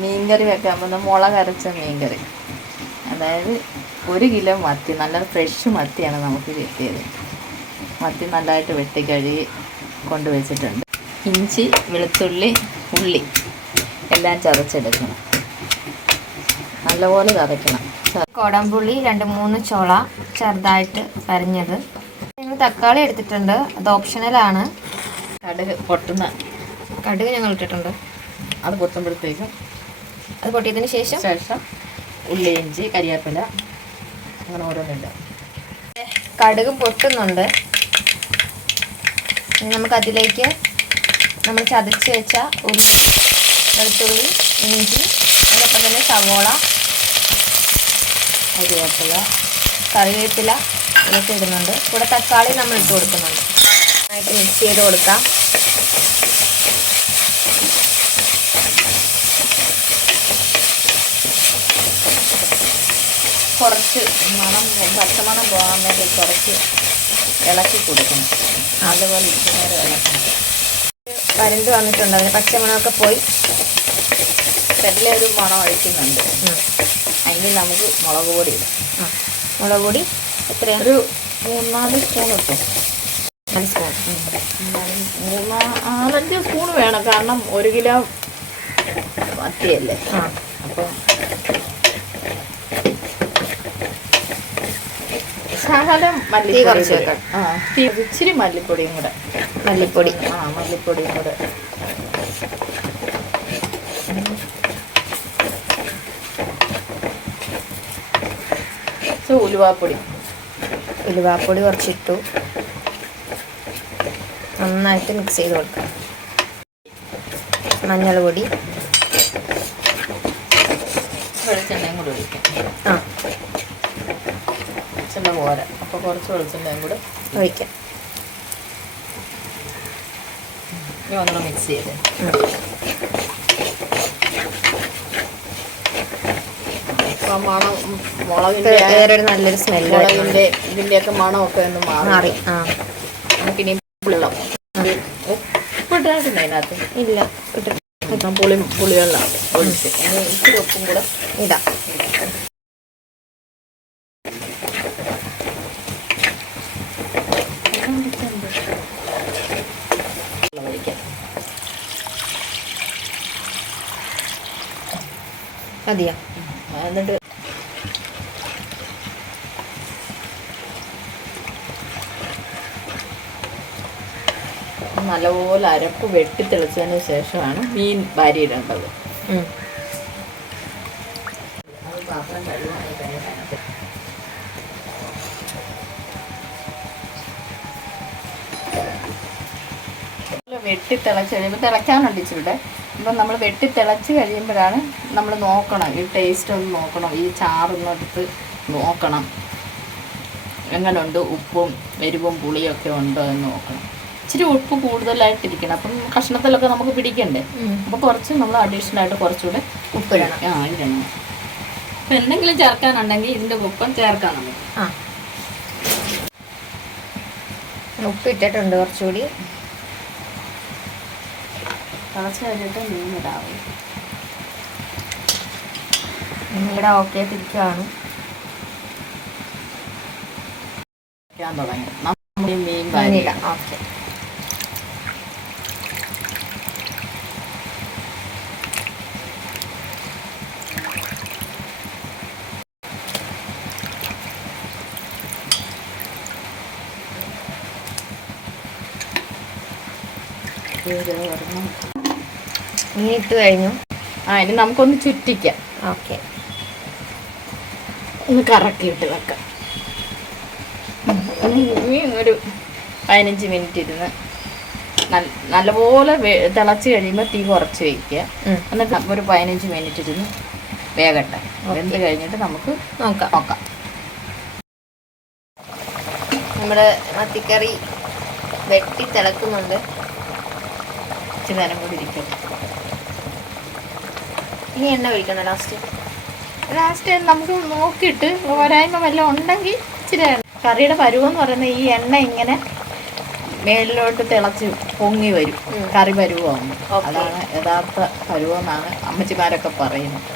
മീൻകറി വെക്കാൻ പോകുന്ന മുളക് അരച്ച മീൻകറി. അതായത് 1 കിലോ മത്തി, നല്ല ഫ്രഷ് മത്തിയാണ് നമുക്ക് കിട്ടിയത്. മത്തി നല്ലതായിട്ട് വെട്ടി കഴുകി കൊണ്ടുവച്ചിട്ടുണ്ട്. ഇഞ്ചി, വെളുത്തുള്ളി, ഉള്ളി എല്ലാം ചതച്ചെടുക്കണം. നല്ലപോലെ ചതയ്ക്കണം. കൊടംപുളി 2-3 ചുള ചെറുതായിട്ട് അരിഞ്ഞത്. ഞങ്ങൾ തക്കാളി എടുത്തിട്ടുണ്ട്, അത് ഓപ്ഷണലാണ്. കടുക് ഞങ്ങൾ ഇട്ടിട്ടുണ്ട്. അത് പൊട്ടുമ്പോഴത്തേക്കും അത് പൊട്ടിയതിന് ശേഷം ഉള്ളി, ഇഞ്ചി, കരിവേപ്പില അങ്ങനെ ഓരോന്നുണ്ട്. കടുകും പൊട്ടുന്നുണ്ട്. നമുക്കതിലേക്ക് നമ്മൾ ചതച്ച് വെച്ച ഉള്ളി, വെളുത്തുള്ളി, ഇഞ്ചി, അതോടൊപ്പം തന്നെ സവോള, കറിവേപ്പില ഇതൊക്കെ ഇടുന്നുണ്ട്. കൂടെ തക്കാളി നമ്മൾ ഇട്ട് കൊടുക്കുന്നുണ്ട്. നന്നായിട്ട് മിക്സ് ചെയ്ത് കൊടുക്കാം. കുറച്ച് പച്ചമണം പോകാൻ വേണ്ടി കുറച്ച് ഇളക്കി കൊടുക്കണം. അതുപോലെ ഇരിക്കുന്നവരെ ഇളക്കണം. വരണ്ട് വന്നിട്ടുണ്ട്, അതിന് പച്ചമണമൊക്കെ പോയി ഒരു മണം ഒഴിക്കുന്നുണ്ട്. അതിന് നമുക്ക് മുളക് പൊടി ഇടാം. മുളക് പൊടി എത്രയാണ്? ഒരു 3-4 സ്പൂൺ ഇട്ടും. 4 സ്പൂൺ 4-5 സ്പൂൺ വേണം. കാരണം 1 കിലോ മത്തിയല്ലേ. അപ്പം ശകലം മല്ലിപ്പൊടി കുറച്ച് വെക്കാം. ഇച്ചിരി മല്ലിപ്പൊടിയും കൂടെ. മല്ലിപ്പൊടിയും കൂടെ. ഉലുവാപ്പൊടി കുറച്ചിട്ടു. നന്നായിട്ട് മിക്സ് ചെയ്ത് കൊടുക്കാം. മഞ്ഞൾ പൊടി, വെളിച്ചെണ്ണയും കൂടെ ഒഴിക്കാം. വെളിച്ചെണ്ണ പോരാ, അപ്പോൾ കുറച്ച് വെളിച്ചെണ്ണയും കൂടെ ഒഴിക്കാം. ഒന്നുകൂടെ മിക്സ് ചെയ്ത് മണം മുളകിൻ്റെ വേറൊരു നല്ലൊരു സ്മെല്ല്. മുളകിൻ്റെ ഇതിൻ്റെയൊക്കെ മണമൊക്കെ ഒന്ന് മാറി. നമുക്കിനി വെള്ളം ഉപ്പിട്ടായിട്ടുണ്ട് അതിനകത്ത്. ഇല്ല, പുളിവെള്ളം ഒഴിച്ച് ഇനി ഇച്ചിരി ഉപ്പും കൂടെ ഇടാം. മതിയോ? എന്നിട്ട് നല്ലപോലെ അരപ്പ് വെട്ടി തെളിച്ചതിന് ശേഷമാണ് മീൻ വാരിയിടേണ്ടത്. പാത്രം കഴുകാനായി വെട്ടി തിളച്ച് കഴിയുമ്പോൾ തിളയ്ക്കാനുണ്ട് ഇച്ചിരിയുടെ. അപ്പം നമ്മൾ വെട്ടി തിളച്ച് കഴിയുമ്പോഴാണ് നമ്മൾ നോക്കണം, ഈ ടേസ്റ്റ് ഒന്ന് നോക്കണം, ഈ ചാറൊന്നും എടുത്ത് നോക്കണം എങ്ങനെയുണ്ട്, ഉപ്പും എരിവും പുളിയൊക്കെ ഉണ്ടോ എന്ന് നോക്കണം. ഇച്ചിരി ഉപ്പ് കൂടുതലായിട്ടിരിക്കണം. അപ്പം കഷ്ണത്തിലൊക്കെ നമുക്ക് പിടിക്കണ്ടേ. അപ്പോൾ കുറച്ച് നമ്മൾ അഡീഷണൽ ആയിട്ട് കുറച്ചുകൂടെ ഉപ്പിടണം. ഇടണം. അപ്പം എന്തെങ്കിലും ചേർക്കാനുണ്ടെങ്കിൽ ഇതിൻ്റെ ഒപ്പം ചേർക്കാം നമുക്ക്. ഉപ്പിട്ടിട്ടുണ്ട് കുറച്ചുകൂടി. തിളച്ച് കഴിഞ്ഞിട്ട് മീനിടാവും. ഇവിടെ ഓക്കെ തിരിക്കുകയാണ്. തുടങ്ങി നമ്മൾ മീൻ വാരിയിടാം. ഓക്കെ. മീൻ ഇട്ട് കഴിഞ്ഞു. ഇനി നമുക്കൊന്ന് ചുറ്റിക്കാം. ഓക്കെ. ഒന്ന് കറക്കിയിട്ട് വെക്കാം. മീൻ ഒരു 15 മിനിറ്റ് ഇരുന്ന് നല്ലപോലെ തിളച്ച് കഴിയുമ്പോൾ തീ കുറച്ച് വയ്ക്കുക. എന്നിട്ട് ഒരു 15 മിനിറ്റ് ഇരുന്ന് വേകട്ടെ. വെന്ത് കഴിഞ്ഞിട്ട് നമുക്ക് നോക്കാം. നമ്മുടെ മത്തിക്കറി വെട്ടി തിളക്കുന്നുണ്ട്. ഇച്ചിരി നേരം കൂടി ഇരിക്കട്ടെ. ഇനി എണ്ണ ഒഴിക്കണം ലാസ്റ്റ് നമുക്ക് നോക്കിയിട്ട് പോരായ്മ വല്ലതും ഉണ്ടെങ്കിൽ ഇച്ചിരി. കറിയുടെ പരുവെന്ന് പറയുന്നത് ഈ എണ്ണ ഇങ്ങനെ മേളിലോട്ട് തിളച്ച് പൊങ്ങി വരും, കറി പരുവമാകും. Okay. അതാണ് യഥാർത്ഥ പരുവമെന്നാണ് അമ്മച്ചിമാരൊക്കെ പറയുന്നത്.